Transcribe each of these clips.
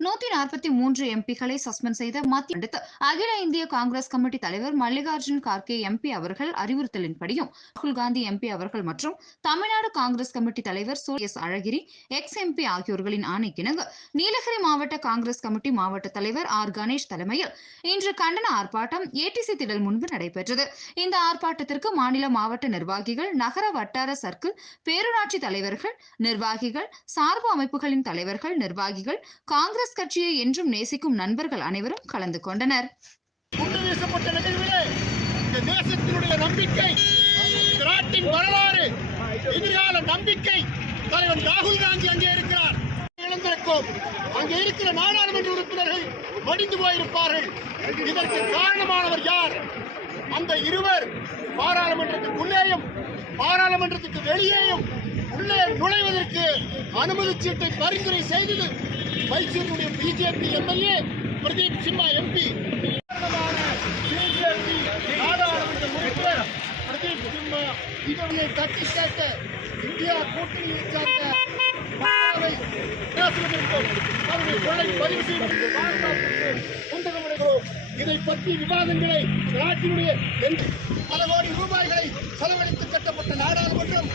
நூத்தி நாற்பத்தி மூன்று எம்பிக்களை சஸ்பெண்ட் செய்த மத்திய அடுத்து அகில இந்திய காங்கிரஸ் கமிட்டி தலைவர் மல்லிகார்ஜுன் கார்கே எம்பி அவர்கள் அறிவுறுத்தலின்படியும் ராகுல் காந்தி எம்பி அவர்கள் மற்றும் தமிழ்நாடு காங்கிரஸ் கமிட்டி தலைவர் சோ எஸ் அழகிரி எக்ஸ் எம்பி ஆகியோர்களின் ஆணைக்கிணங்க நீலகிரி மாவட்ட காங்கிரஸ் கமிட்டி மாவட்ட தலைவர் ஆர் கணேஷ் தலைமையில் இன்று கண்டன ஆர்ப்பாட்டம் ஏடிசி திடல் முன்பு நடைபெற்றது. இந்த ஆர்ப்பாட்டத்திற்கு மாநில மாவட்ட நிர்வாகிகள் நகர வட்டார சர்க்கிள் பேரூராட்சி தலைவர்கள் நிர்வாகிகள் சார்பு அமைப்புகளின் தலைவர்கள் நிர்வாகிகள் காங்கிரஸ் கட்சியை என்றும் நேசிக்கும் நண்பர்கள் அனைவரும் கலந்து கொண்டனர். தேசத்தினுடைய நம்பிக்கை நாட்டின் வரலாறு எதிர்கால நம்பிக்கை ராகுல் காந்தி அங்கே இருக்கிறார். இழந்திருக்கும் அங்கே இருக்கிற நாடாளுமன்ற உறுப்பினர்கள் மடிந்து போயிருப்பார்கள். இதற்கு காரணமானவர் யார்? அந்த இருவர் பாராளுமன்றத்துக்குள்ளேயும் பாராளுமன்றத்துக்கு வெளியேயும் உள்ளே நுழைவதற்கு அனுமதி சீட்டை பரிந்துரை செய்தது மைசூருடைய BJP MLA Pradeep Simha MP. BJP நாடாளுமன்ற உறுப்பினர் பிரதீப் சிம்மா இதனை தட்டி கேட்க இந்தியா கூட்டணியை சேர்ந்த இதை பற்றி விவாதங்களை நாட்டினுடைய பல கோடி ரூபாய்களை செலவழித்து கட்டப்பட்ட நாடாளுமன்றம்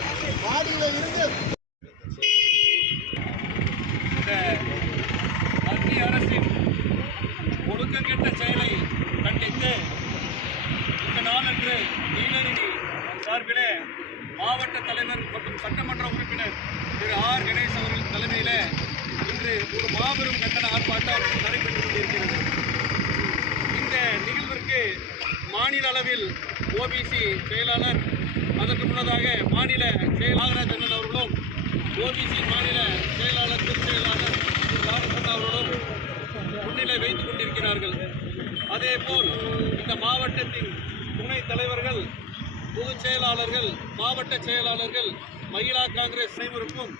ஆடியில் இருந்து இந்த மத்திய அரசின் ஒடுக்கக்கெட்ட செயலை கண்டித்து இந்த நாளன்று நீலகிரி சார்பிலே மாவட்ட தலைவர் மற்றும் சட்டமன்ற உறுப்பினர் திரு ஆர் கணேஷ் அவர்கள் தலைமையில் இன்று ஒரு மாபெரும் கண்டன ஆர்ப்பாட்டம் நடைபெற்றுக் கொண்டிருக்கிறது இந்த நிகழ்விற்கு மாநில அளவில் ஓபிசி செயலாளர் அதற்கு முன்னதாக மாநில செயலாளர் அவர்களும் ஓபிசி மாநில செயலாளர் அதேபோல் இந்த மாவட்டத்தின் துணை தலைவர்கள் பொதுச் செயலாளர்கள் மாவட்ட செயலாளர்கள் மகிழா காங்கிரஸ் அனைவருக்கும்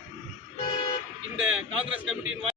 இந்த காங்கிரஸ் கமிட்டியின்